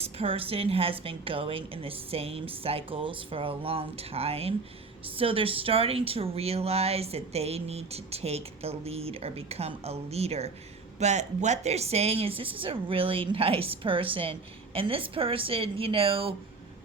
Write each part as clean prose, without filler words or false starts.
This person has been going in the same cycles for a long time. So they're starting to realize that they need to take the lead or become a leader. But what they're saying is this is a really nice person. And this person,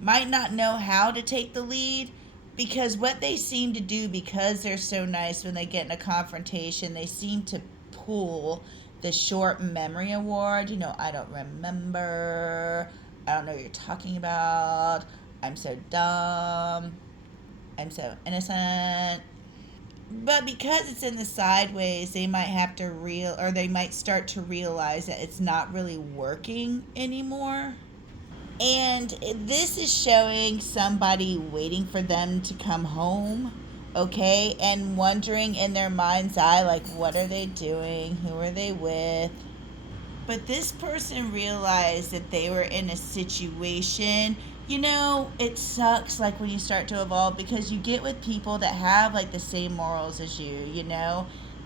might not know how to take the lead, because what they seem to do, because they're so nice, when they get in a confrontation, they seem to pull the short memory award. I don't remember. I don't know what you're talking about. I'm so dumb. I'm so innocent. But because it's in the sideways, they might have to or they might start to realize that it's not really working anymore. And this is showing somebody waiting for them to come home, okay? And wondering in their mind's eye, like, what are they doing? Who are they with? But this person realized that they were in a situation. It sucks, like, when you start to evolve, because you get with people that have, like, the same morals as you.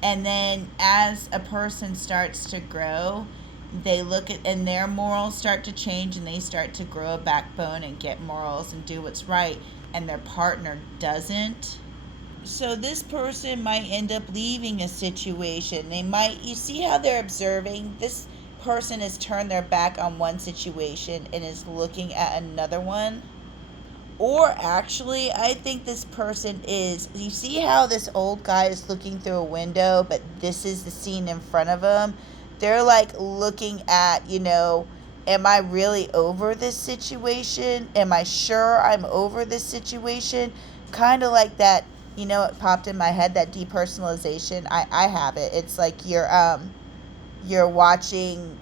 And then as a person starts to grow, they look at, and their morals start to change, and they start to grow a backbone and get morals and do what's right, and their partner doesn't. So this person might end up leaving a situation. You see how they're observing? This person has turned their back on one situation and is looking at another one. Or actually, I think this person is, you see how this old guy is looking through a window, but this is the scene in front of him? They're like looking at, am I really over this situation? Am I sure I'm over this situation? Kind of like that, it popped in my head, that depersonalization. I have it. It's like you're watching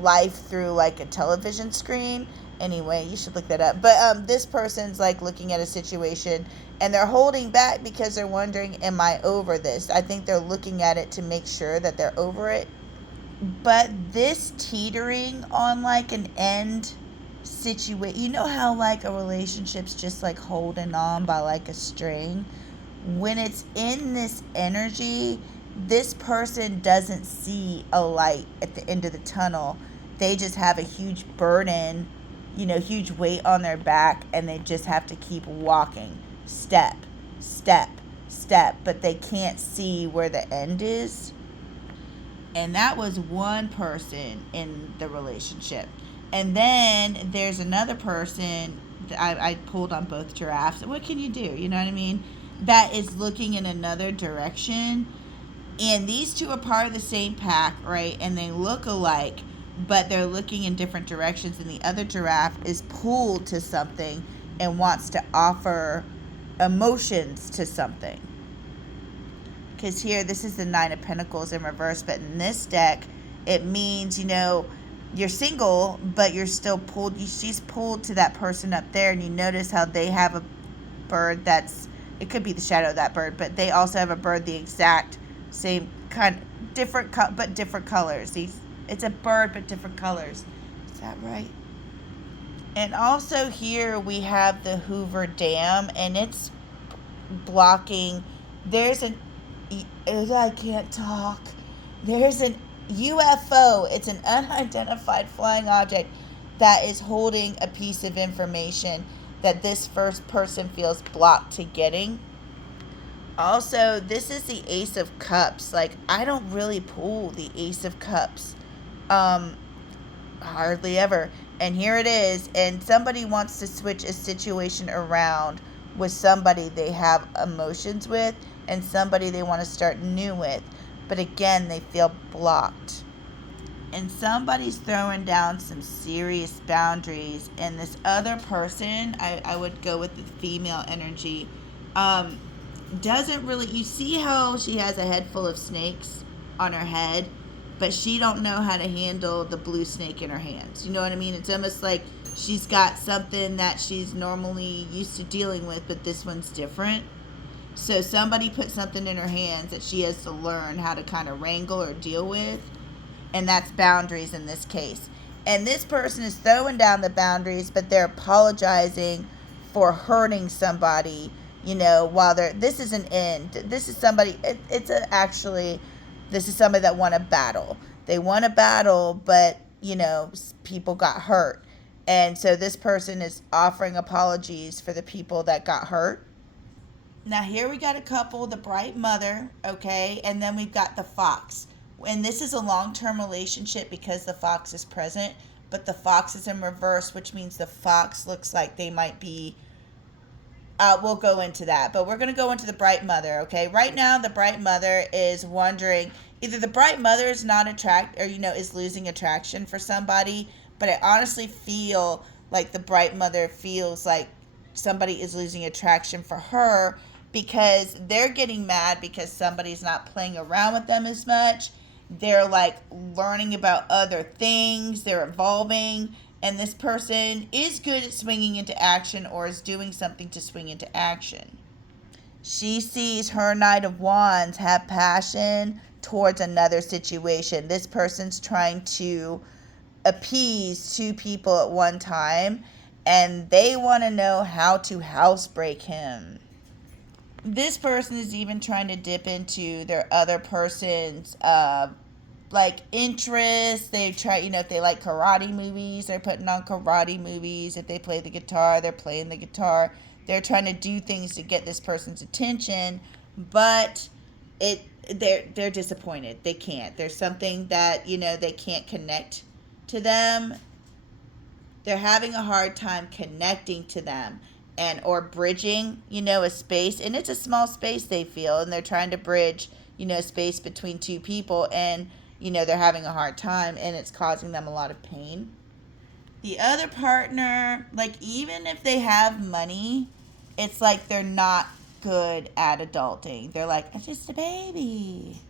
life through like a television screen. Anyway, you should look that up. But this person's like looking at a situation, and they're holding back because they're wondering, am I over this? I think they're looking at it to make sure that they're over it. But this teetering on like an end situation, how like a relationship's just like holding on by like a string? When it's in this energy, this person doesn't see a light at the end of the tunnel. They just have a huge burden, huge weight on their back, and they just have to keep walking, step, step, step, but they can't see where the end is. And that was one person in the relationship. And then there's another person that I pulled on both giraffes. What can you do? You know what I mean? That is looking in another direction. And these two are part of the same pack, right? And they look alike, but they're looking in different directions. And the other giraffe is pulled to something and wants to offer emotions to something. Because here, this is the Nine of Pentacles in reverse, but in this deck, it means, you're single, but you're still pulled. She's pulled to that person up there, and you notice how they have a bird it could be the shadow of that bird, but they also have a bird the exact same kind, but different colors. It's a bird, but different colors. Is that right? And also here we have the Hoover Dam, and it's blocking. I can't talk. There's an UFO. It's an unidentified flying object that is holding a piece of information that this first person feels blocked to getting. Also, this is the Ace of Cups. Like, I don't really pull the Ace of Cups. Hardly ever. And here it is. And somebody wants to switch a situation around with somebody they have emotions with and somebody they want to start new with. But again, they feel blocked. And somebody's throwing down some serious boundaries. And this other person, I would go with the female energy, doesn't really, you see how she has a head full of snakes on her head, but she don't know how to handle the blue snake in her hands. You know what I mean? It's almost like she's got something that she's normally used to dealing with, but this one's different. So somebody put something in her hands that she has to learn how to kind of wrangle or deal with, and that's boundaries in this case. And this person is throwing down the boundaries, but they're apologizing for hurting somebody, while this is an end. This is somebody, this is somebody that won a battle. They won a battle, but, people got hurt. And so this person is offering apologies for the people that got hurt. Now, here we got a couple, the bright mother, okay, and then we've got the fox. And this is a long term relationship because the fox is present, but the fox is in reverse, which means the fox looks like they might be. We'll go into that, but we're going to go into the bright mother, okay? Right now, the bright mother is wondering either the bright mother is not or is losing attraction for somebody, but I honestly feel like the bright mother feels like somebody is losing attraction for her because they're getting mad because somebody's not playing around with them as much. They're like learning about other things, they're evolving, and this person is good at swinging into action or is doing something to swing into action. She sees her Knight of Wands have passion towards another situation. This person's trying to appease two people at one time, and they want to know how to housebreak him. This person is even trying to dip into their other person's like interests. They try, if they like karate movies, they're putting on karate movies. If they play the guitar, they're playing the guitar. They're trying to do things to get this person's attention, but they're disappointed. They can't. There's something that, they can't connect to them. They're having a hard time connecting to them or bridging, a space. And it's a small space they feel, and they're trying to bridge, space between two people, and they're having a hard time, and it's causing them a lot of pain. The other partner, like, even if they have money, it's like they're not good at adulting. They're like, it's just a baby.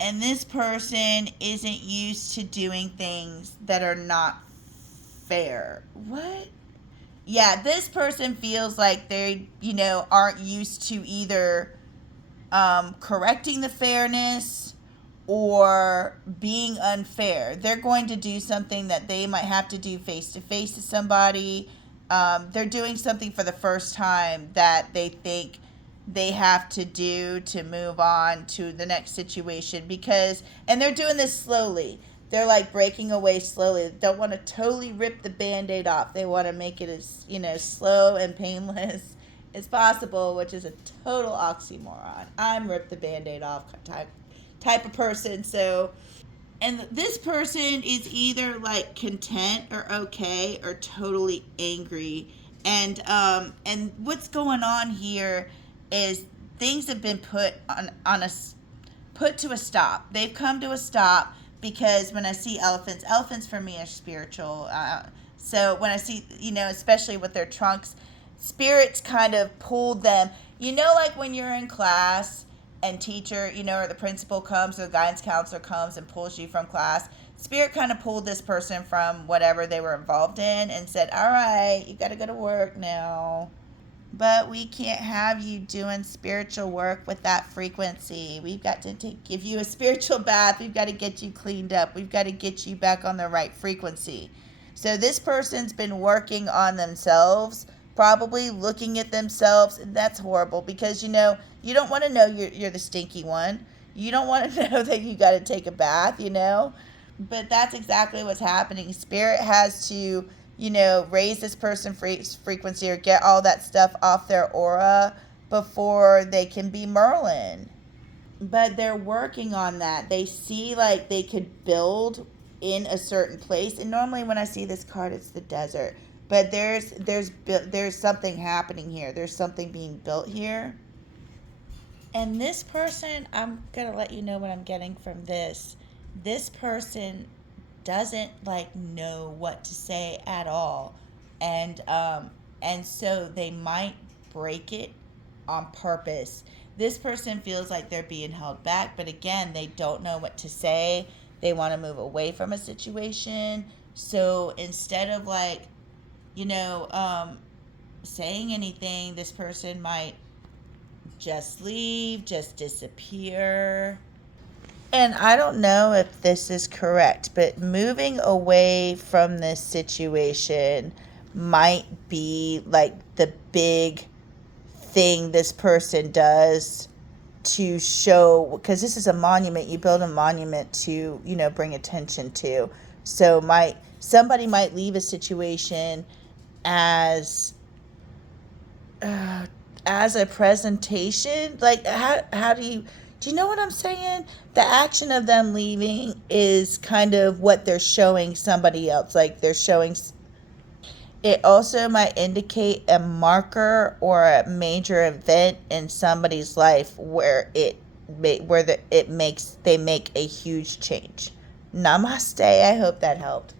And this person isn't used to doing things that are not fair. What? Yeah, this person feels like they, aren't used to either correcting the fairness or being unfair. They're going to do something that they might have to do face to face to somebody. They're doing something for the first time that they think they have to do to move on to the next situation and they're doing this slowly. They're like breaking away slowly. They don't want to totally rip the Band-Aid off. They want to make it as, slow and painless as possible, which is a total oxymoron. I'm rip the Band-Aid off type of person. So, and this person is either like content or okay or totally angry. And what's going on here is things have been put to a stop. They've come to a stop because when I see elephants for me are spiritual. So when I see, especially with their trunks, spirits kind of pulled them. Like when you're in class and teacher, or the principal comes or the guidance counselor comes and pulls you from class. Spirit kind of pulled this person from whatever they were involved in and said, all right, you got to go to work now. But we can't have you doing spiritual work with that frequency. We've got to give you a spiritual bath. We've got to get you cleaned up. We've got to get you back on the right frequency. So this person's been working on themselves, probably looking at themselves. And that's horrible because, you don't want to know you're the stinky one. You don't want to know that you got to take a bath, But that's exactly what's happening. Spirit has to raise this person's frequency or get all that stuff off their aura before they can be Merlin. But they're working on that. They see like they could build in a certain place. And normally when I see this card, it's the desert. But there's something happening here. There's something being built here. And this person, I'm going to let you know what I'm getting from this. This person doesn't know what to say at all, and so they might break it on purpose. This person feels like they're being held back, but again, they don't know what to say. They want to move away from a situation, so instead of saying anything, this person might just leave, just disappear. And I don't know if this is correct, but moving away from this situation might be like the big thing this person does to show, because this is a monument. You build a monument to, bring attention to. So Somebody might leave a situation as uh, as a presentation. Like, how do you know what I'm saying? The action of them leaving is kind of what they're showing somebody else. Like, they're showing. It also might indicate a marker or a major event in somebody's life where it makes they make a huge change. Namaste. I hope that helped.